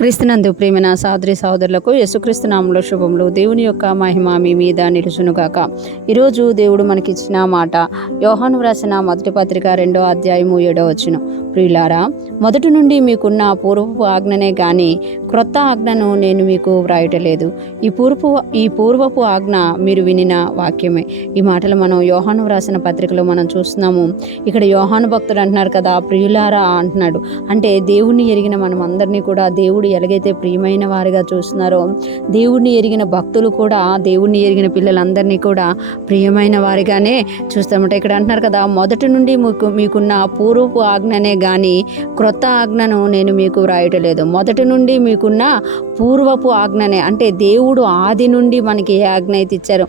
క్రీస్తునందు ప్రియమైన సహోదరి సహోదరులకు యేసుక్రీస్తు నామములో శుభములు. దేవుని యొక్క మహిమ మీ మీద నిలుచునుగాక. ఈరోజు దేవుడు మనకిచ్చిన మాట యోహాను వ్రాసిన మొదటి పత్రిక 2వ అధ్యాయము 7వ వచనం. ప్రియులారా, మొదటి నుండి మీకున్న పూర్వపు ఆజ్ఞనే గాని క్రొత్త ఆజ్ఞను నేను మీకు వ్రాయటలేదు. ఈ పూర్వపు ఆజ్ఞ మీరు వినిన వాక్యమే. ఈ మాటలు మనం యోహాను వ్రాసిన పత్రికలో మనం చూస్తున్నాము. ఇక్కడ యోహాను భక్తుడు అంటున్నారు కదా, ప్రియులారా అంటున్నాడు. అంటే దేవుణ్ణి ఎరిగిన మనం అందరినీ కూడా దేవుడు ఎలాగైతే ప్రియమైన వారిగా చూస్తున్నారో, దేవుణ్ణి ఎరిగిన భక్తులు కూడా దేవుణ్ణి ఎరిగిన పిల్లలందరినీ కూడా ప్రియమైన వారిగానే చూస్తామంట. ఇక్కడ అంటున్నారు కదా, మొదటి నుండి మీకున్న పూర్వపు ఆజ్ఞనే గాని క్రొత్త ఆజ్ఞను నేను మీకు వ్రాయటలేదు. మొదటి నుండి మీకున్న పూర్వపు ఆజ్ఞనే అంటే దేవుడు ఆది నుండి మనకి ఏ ఆజ్ఞ అయితే ఇచ్చారో,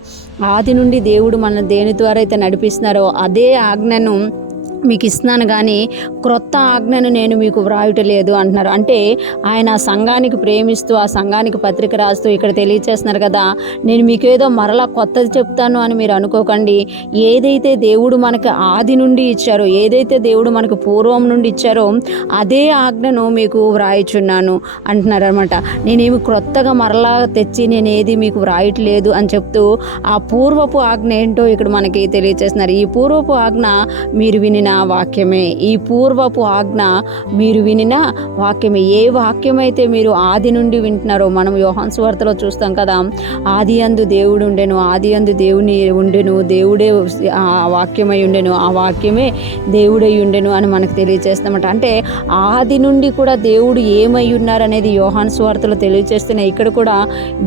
ఆది నుండి దేవుడు మన దేని ద్వారా అయితే నడిపిస్తున్నారో అదే ఆజ్ఞను మీకు ఇస్తున్నాను కానీ క్రొత్త ఆజ్ఞను నేను మీకు వ్రాయటలేదు అంటున్నారు. అంటే ఆయన సంఘానికి ప్రేమిస్తూ ఆ సంఘానికి పత్రిక రాస్తూ ఇక్కడ తెలియచేస్తున్నారు కదా, నేను మీకేదో మరలా కొత్తది చెప్తాను అని మీరు అనుకోకండి. ఏదైతే దేవుడు మనకు ఆది నుండి ఇచ్చారో, ఏదైతే దేవుడు మనకు పూర్వం నుండి ఇచ్చారో అదే ఆజ్ఞను మీకు వ్రాయిచున్నాను అంటున్నారు అనమాట. నేనేమి క్రొత్తగా మరలా తెచ్చి నేను ఏది మీకు వ్రాయట్లేదు అని చెప్తూ ఆ పూర్వపు ఆజ్ఞ ఏంటో ఇక్కడ మనకి తెలియచేస్తున్నారు. ఈ పూర్వపు ఆజ్ఞ మీరు వినిన వాక్యమే. ఈ పూర్వపు ఆజ్ఞ మీరు వినిన వాక్యమే. ఏ వాక్యమైతే మీరు ఆది నుండి వింటున్నారో, మనం యోహాను సువార్తలో చూస్తాం కదా, ఆది యందు దేవుడు ఉండెను, ఆది యందు దేవుని ఉండెను, దేవుడే ఆ వాక్యమై ఉండెను, ఆ వాక్యమే దేవుడై ఉండెను అని మనకు తెలియజేస్తామట. అంటే ఆది నుండి కూడా దేవుడు ఏమై ఉన్నారనేది యోహాను సువార్తలో తెలియజేస్తున్నాయి. ఇక్కడ కూడా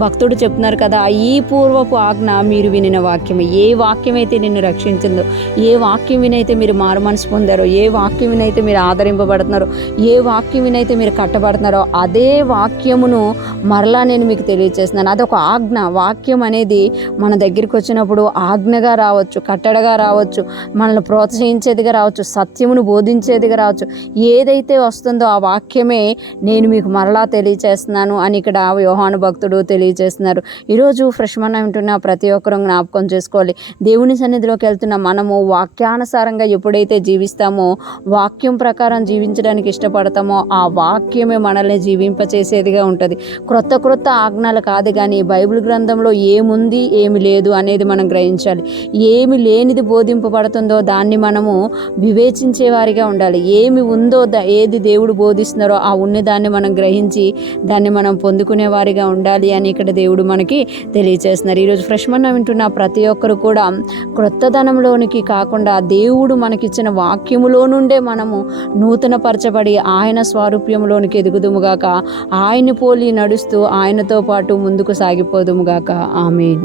భక్తుడు చెప్తున్నారు కదా, ఈ పూర్వపు ఆజ్ఞ మీరు వినిన వాక్యమే. ఏ వాక్యమైతే నిన్ను రక్షించిందో, ఏ వాక్యం వినైతే మీరు మారు మనసు పొందారో, ఏ వాక్యం వినైతే మీరు ఆదరింపబడుతున్నారో, ఏ వాక్యం వినైతే మీరు కట్టబడుతున్నారో అదే వాక్యమును మరలా నేను మీకు తెలియజేస్తున్నాను. అదొక ఆజ్ఞ. వాక్యం అనేది మన దగ్గరికి వచ్చినప్పుడు ఆజ్ఞగా రావచ్చు, కట్టడగా రావచ్చు, మనల్ని ప్రోత్సహించేదిగా రావచ్చు, సత్యమును బోధించేదిగా రావచ్చు. ఏదైతే వస్తుందో ఆ వాక్యమే నేను మీకు మరలా తెలియజేస్తున్నాను అని ఇక్కడ యోహాను భక్తుడు తెలియజేస్తున్నారు. ఈరోజు ఫ్రెష్ మన్నా వింటున్న ప్రతి ఒక్కరూ జ్ఞాపకం చేసుకోవాలి, దేవుని సన్నిధిలోకి వెళ్తున్న మనము వాక్యానుసారంగా ఎప్పుడైతే జీవిస్తామో, వాక్యం ప్రకారం జీవించడానికి ఇష్టపడతామో ఆ వాక్యమే మనల్ని జీవింపచేసేదిగా ఉంటుంది. క్రొత్త ఆజ్ఞలు కాదు కానీ బైబిల్ గ్రంథంలో ఏముంది ఏమి లేదు అనేది మనం గ్రహించాలి. ఏమి లేనిది బోధింపబడుతుందో దాన్ని మనము వివేచించే వారిగా ఉండాలి. ఏమి ఉందో ఏది దేవుడు బోధిస్తున్నారో ఆ ఉన్నదాన్ని మనం గ్రహించి దాన్ని మనం పొందుకునే వారిగా ఉండాలి అని ఇక్కడ దేవుడు మనకి తెలియజేస్తున్నారు. ఈరోజు ఫ్రెష్ మన్నా వింటున్న ప్రతి ఒక్కరు కూడా క్రొత్తదనంలోనికి కాకుండా దేవుడు మనకిచ్చిన వాక్యములో నుండే మనము నూతన పరచబడి ఆయన స్వారూప్యంలోనికి ఎదుగుదుముగాక. ఆయన్ని పోలి నడుస్తూ ఆయనతో పాటు ముందుకు సాగిపోదుముగాక. ఆమేన్.